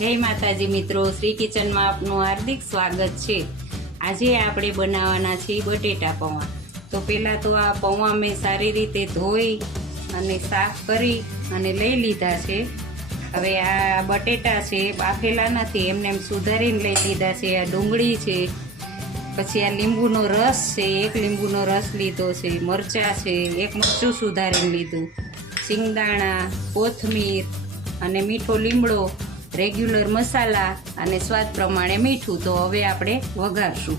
જય માતાજી મિત્રો, શ્રી કિચનમાં આપનું હાર્દિક સ્વાગત છે। આજે આપણે બનાવવાના છે બટેટા પૌવા। તો પહેલાં તો આ પૌવા મેં સારી રીતે ધોઈ અને સાફ કરી અને લઈ લીધા છે। હવે આ બટેટા છે બાફેલા નથી, એમને એમ સુધારીને લઈ લીધા છે। આ ડુંગળી છે, પછી આ લીંબુનો રસ છે, એક લીંબુનો રસ લીધો છે, મરચાં છે, એક મરચું સુધારીને લીધું, સિંગદાણા, કોથમીર અને મીઠો લીમડો, રેગ્યુલર મસાલા અને સ્વાદ પ્રમાણે મીઠું। તો હવે આપણે વઘારશું।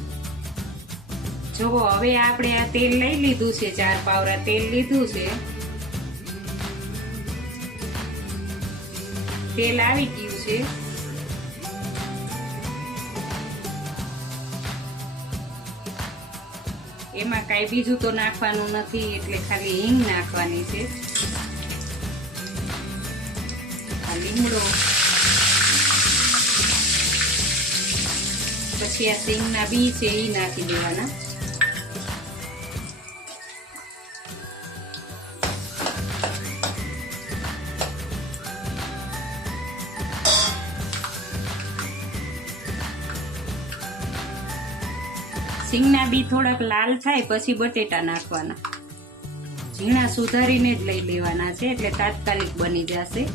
જુઓ, હવે આપણે આ તેલ લઈ લીધું છે, 4 પાવરા તેલ લીધું છે। તેલ આવી ગયું છે। એમાં કાંઈ બીજું તો નાખવાનું નથી, એટલે ખાલી હિંગ નાખવાની છે। આ લીમડો, પછી આ સિંગના બી છે એ નાખી દેવાના। સિંગના બી થોડાક લાલ થાય પછી બટેટા નાખવાના। ઝીણા સુધારીને જ લઈ લેવાના છે, એટલે તાત્કાલિક બની જશે।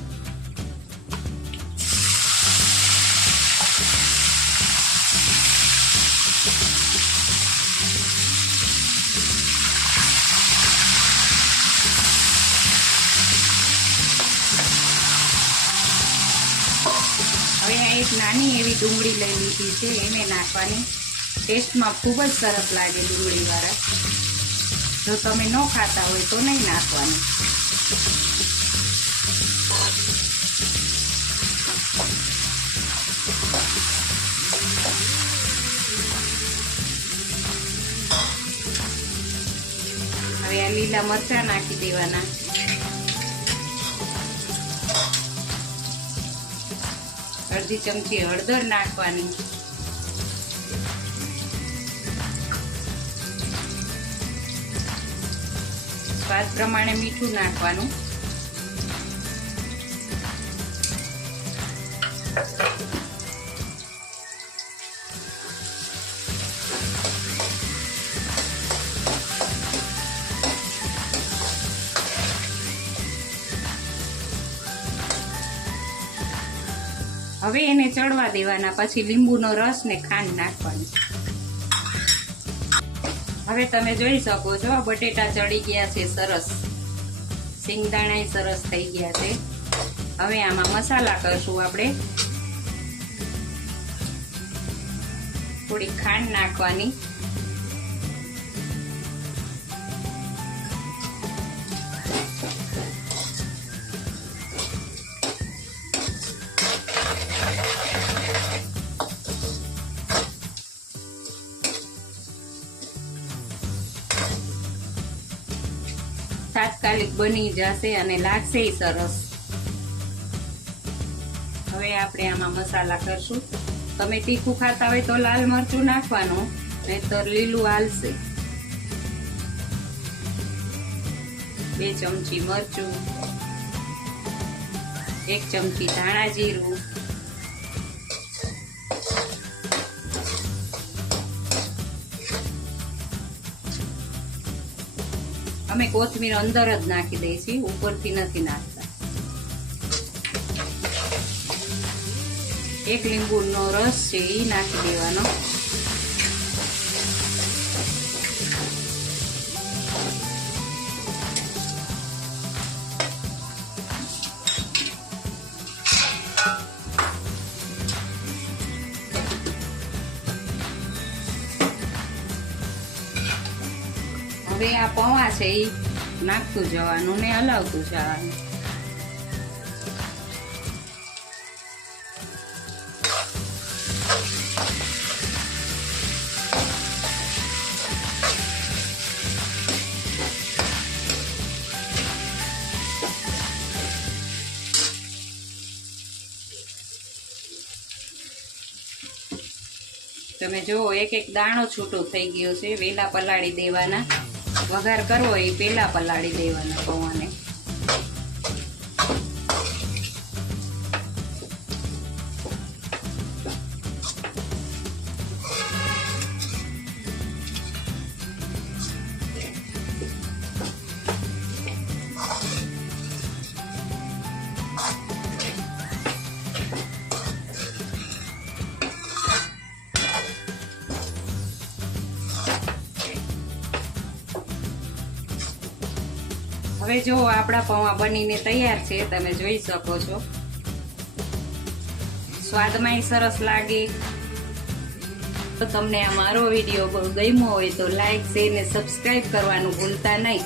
હવે આ એક નાની એવી ડુંગળી લઈ લીધી છે, એને નાખવાની। ટેસ્ટમાં ખૂબ જ સરસ લાગે ડુંગળીવાળા। જો તમે ન ખાતા હોય તો નહીં નાખવાની। હવે આ લીલા મરચાં નાખી દેવાના। અડધી ચમચી હળદર નાખવાની। સ્વાદ પ્રમાણે મીઠું નાખવાનું। હવે એને ચડવા દેવાના, પછી લીંબુનો રસ ને ખાંડ નાખવાની। હવે તમે જોઈ શકો છો બટેટા ચડી ગયા છે સરસ, સિંગદાણા સરસ થઈ ગયા છે। હવે આમાં મસાલા કરશું આપણે। થોડી ખાંડ નાખવાની, તાત્કાલિક બની જશે અને લાગશે સરસ। હવે આપણે આમાં મસાલા કરશું। તમે તીખું ખાતા હોય તો લાલ મરચું નાખવાનું, નહીંતર લીલું હાલશે। 2 ચમચી મરચું, 1 ચમચી ધાણા જીરું, અમે કોથમીર અંદર જ નાખી દઈએ છીએ, ઉપરથી નથી નાખતા। 1 લીંબુનો રસ છે એ નાખી દેવાનો। હવે આ પૌવા છે એ નાખતું જવાનું ને હલાવતું જવાનું। તમે જુઓ, એક એક દાણો છૂટો થઈ ગયો છે। વેલા પલાળી દેવાના, વઘાર કરવો એ પહેલા પલાળી દેવાના પૌવાને। હવે જો આપણા પૌવા બનીને તૈયાર છે, તમે જોઈ શકો છો. સ્વાદમાંય સરસ લાગે. તો તમને આ મારો વિડીયો ગમ્યો હોય તો લાઈક, શેર ને સબસ્ક્રાઇબ કરવાનું ભૂલતા નહીં.